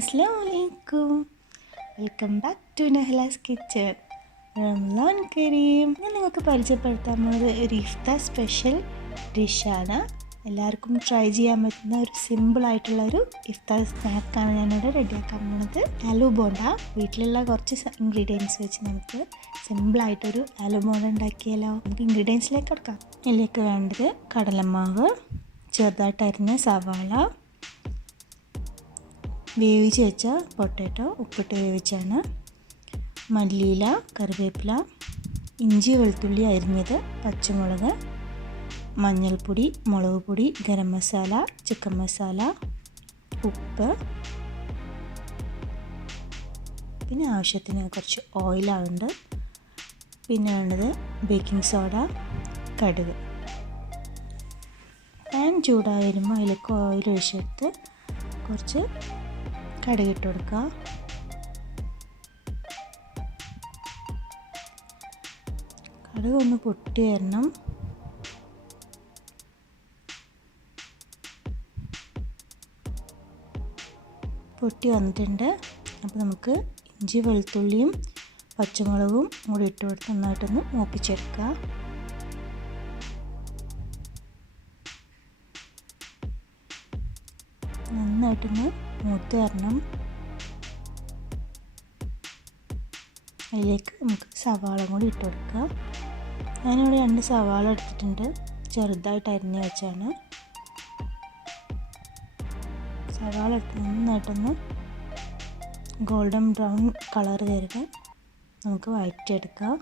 അസ്സലാമു welcome back to Nahla's kitchen. റമളാൻ കരീം. ഞാൻ നിങ്ങൾക്ക് പരിചയപ്പെടുത്താൻ പോകുന്നത് ഒരു ഇഫ്താർ സ്പെഷ്യൽ ഡിഷാണ്. എല്ലാവർക്കും ട്രൈ ചെയ്യാൻ പറ്റുന്ന ഒരു സിമ്പിളായിട്ടുള്ള ഒരു ഇഫ്താർ സ്നാക്കാണ് ഞാനിവിടെ റെഡിയാക്കാൻ പോകുന്നത്. ആലൂ ബോണ്ട. വീട്ടിലുള്ള കുറച്ച് ഇൻഗ്രീഡിയൻസ് വെച്ച് നമുക്ക് സിമ്പിളായിട്ടൊരു ആലൂ ബോണ്ട ഉണ്ടാക്കിയാലോ? നമുക്ക് ഇൻഗ്രീഡിയൻസിലേക്ക് എടുക്കാം. ഇതിലേക്ക് വേണ്ടത് കടലമാവ്, ചെറുതായിട്ട് അരിഞ്ഞ സവാള, വേവിച്ച് വെച്ച പൊട്ടാറ്റോ ഉപ്പിട്ട് വേവിച്ചാണ്, മല്ലിയില, കറിവേപ്പില, ഇഞ്ചി വെളുത്തുള്ളി അരിഞ്ഞത്, പച്ചമുളക്, മഞ്ഞൾപ്പൊടി, മുളക് പൊടി, ഗരം മസാല, ചിക്കൻ മസാല, ഉപ്പ്, പിന്നെ ആവശ്യത്തിന് കുറച്ച് ഓയിലുണ്ട്, പിന്നെ വേണ്ടത് ബേക്കിംഗ് സോഡ, കടുക്. പാൻ ചൂടായി വരുമ്പോൾ അതിലേക്ക് ഓയിൽ ഒഴിച്ചെടുത്ത് കുറച്ച് കടുകിട്ട് കൊടുക്കുക. കടുക് ഒന്ന് പൊട്ടി വരണം. പൊട്ടി വന്നിട്ടുണ്ട്. അപ്പോൾ നമുക്ക് ഇഞ്ചി വെളുത്തുള്ളിയും പച്ചമുളകും കൂടി ഇട്ട് കൊടുത്ത് നന്നായിട്ടൊന്ന് മൂപ്പിച്ചെടുക്കുക. നന്നായിട്ടൊന്ന് മൂത്ത് വരണം. അതിലേക്ക് നമുക്ക് സവാള കൂടി ഇട്ട് കൊടുക്കുക. ഞാനിവിടെ 2 സവാള എടുത്തിട്ടുണ്ട്, ചെറുതായിട്ട് അരിഞ്ഞ് വെച്ചാണ്. സവാള ഇട്ട് നന്നായിട്ടൊന്ന് ഗോൾഡൻ ബ്രൗൺ കളർ വരെ നമുക്ക് വഴറ്റിയെടുക്കാം.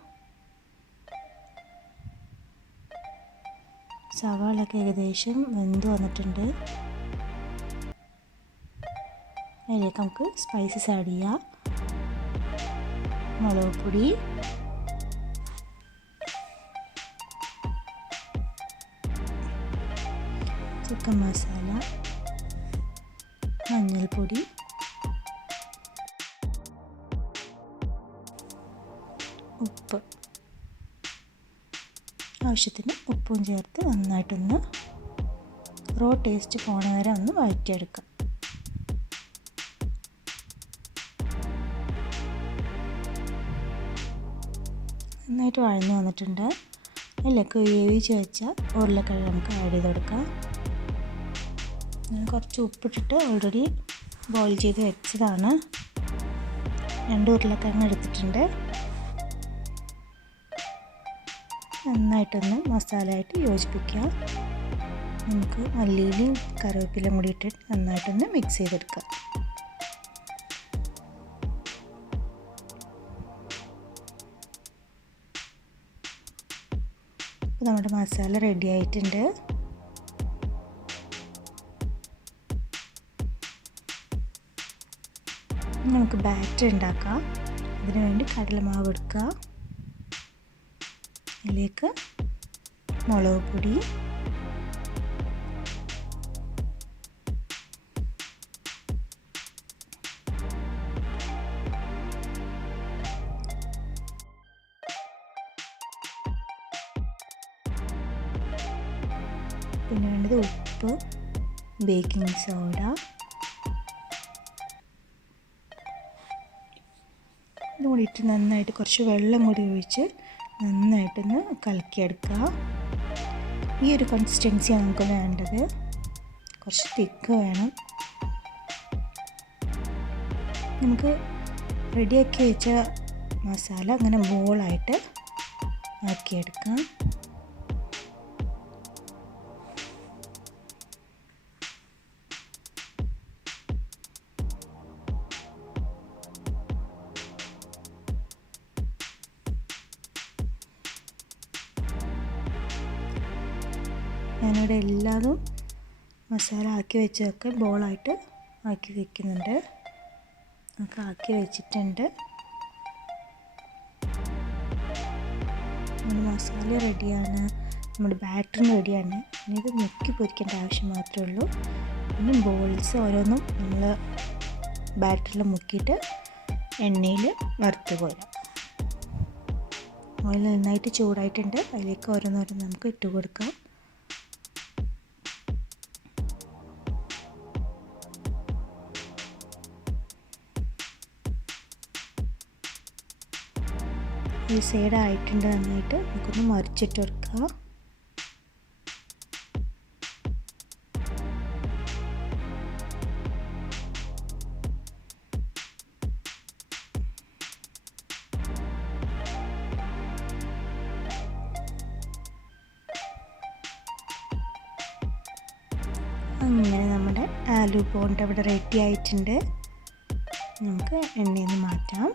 സവാളൊക്കെ ഏകദേശം വെന്ത് വന്നിട്ടുണ്ട്. അതിലേക്ക് നമുക്ക് സ്പൈസസ് ആഡ് ചെയ്യാം. മുളക് പൊടി, ചിക്കൻ മസാല, മഞ്ഞൾപ്പൊടി, ഉപ്പ്, ആവശ്യത്തിന് ഉപ്പും ചേർത്ത് നന്നായിട്ടൊന്ന് റോ ടേസ്റ്റ് പോണ വരെ ഒന്ന് വഴറ്റിയെടുക്കാം. നന്നായിട്ട് വഴഞ്ഞു വന്നിട്ടുണ്ട്. അതിലേക്ക് വേവിച്ച് വെച്ച ഉരുളക്കിഴങ്ങ് നമുക്ക് ആഡ് ചെയ്ത് കൊടുക്കാം. ഞാൻ കുറച്ച് ഉപ്പിട്ടിട്ട് ഓൾറെഡി ബോയിൽ ചെയ്ത് വെച്ചതാണ്. 2 ഉരുളക്കിഴങ്ങ് എടുത്തിട്ടുണ്ട്. നന്നായിട്ടൊന്ന് മസാലയായിട്ട് യോജിപ്പിക്കുക. നമുക്ക് മല്ലിയിലയും കറിവേപ്പിലയും കൂടി ഇട്ടിട്ട് നന്നായിട്ടൊന്ന് മിക്സ് ചെയ്തെടുക്കാം. അപ്പോൾ നമ്മുടെ മസാല റെഡി ആയിട്ടുണ്ട്. നമുക്ക് ബാറ്റർ ഉണ്ടാക്കാം. അതിനു വേണ്ടി കടലമാവ് എടുക്കുക. അതിലേക്ക് മുളക് പൊടി, പിന്നെ വേണ്ടത് ഉപ്പ്, ബേക്കിംഗ് സോഡ, ഇതുകൂടി ഇട്ട് നന്നായിട്ട് കുറച്ച് വെള്ളം കൂടി ഒഴിച്ച് നന്നായിട്ടൊന്ന് കലക്കിയെടുക്കുക. ഈ ഒരു കൺസിസ്റ്റൻസിയാണ് നമുക്ക് വേണ്ടത്. കുറച്ച് തിക്ക് വേണം. നമുക്ക് റെഡിയാക്കി വെച്ച മസാല അങ്ങനെ ബോളായിട്ട് ആക്കിയെടുക്കാം. ഞാനിവിടെ എല്ലാതും മസാല ആക്കി വെച്ചതൊക്കെ ബോളായിട്ട് ആക്കി വയ്ക്കുന്നുണ്ട്. നമുക്ക് ആക്കി വെച്ചിട്ടുണ്ട്. നമ്മുടെ മസാല റെഡിയാണ്, നമ്മുടെ ബാറ്ററും റെഡിയാണ്. ഇനി ഇത് മുക്കി പൊരിക്കേണ്ട ആവശ്യം മാത്രമേ ഉള്ളൂ. ഇനി ബോൾസ് ഓരോന്നും നമ്മൾ ബാറ്ററിൽ മുക്കിയിട്ട് എണ്ണയിൽ വറുത്ത് പോരാം. ഓയിൽ നന്നായിട്ട് ചൂടായിട്ടുണ്ട്. അതിലേക്ക് ഓരോന്നോരോന്ന് നമുക്ക് ഇട്ട് കൊടുക്കാം. ഒരു സൈഡ് ആയിട്ടുണ്ട് നന്നായിട്ട്. നമുക്കൊന്ന് മറിച്ചിട്ട് കൊടുക്കുക. അങ്ങനെ നമ്മുടെ ആലു ബോണ്ട ഇവിടെ റെഡി ആയിട്ടുണ്ട്. നമുക്ക് എണ്ണയിൽ നിന്ന് മാറ്റാം.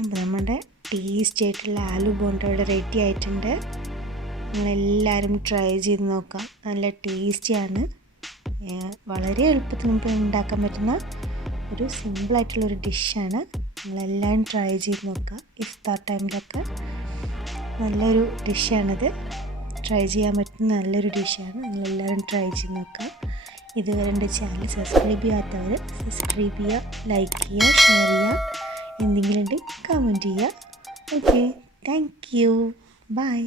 അപ്പോൾ നമ്മുടെ ടേസ്റ്റി ആയിട്ടുള്ള ആലു ബോണ്ട ഇവിടെ റെഡി ആയിട്ടുണ്ട്. നിങ്ങളെല്ലാവരും ട്രൈ ചെയ്ത് നോക്കാം. നല്ല ടേസ്റ്റിയാണ്. വളരെ എളുപ്പത്തിൽ നമുക്ക് ഉണ്ടാക്കാൻ പറ്റുന്ന ഒരു സിമ്പിളായിട്ടുള്ളൊരു ഡിഷാണ്. നിങ്ങളെല്ലാവരും ട്രൈ ചെയ്ത് നോക്കുക. ഇഫ്താർ ടൈമിലൊക്കെ നല്ലൊരു ഡിഷാണിത്. ട്രൈ ചെയ്യാൻ പറ്റുന്ന നല്ലൊരു ഡിഷാണ്. നിങ്ങളെല്ലാവരും ട്രൈ ചെയ്ത് നോക്കുക. ഇതുവരെ എൻ്റെ ചാനൽ സബ്സ്ക്രൈബ് ചെയ്യാത്തവർ സബ്സ്ക്രൈബ് ചെയ്യുക, ലൈക്ക് ചെയ്യുക, ഷെയർ ചെയ്യുക, എന്തെങ്കിലും ഉണ്ടെങ്കിൽ കമൻറ്റ് ചെയ്യുക. Okay, thank you, by.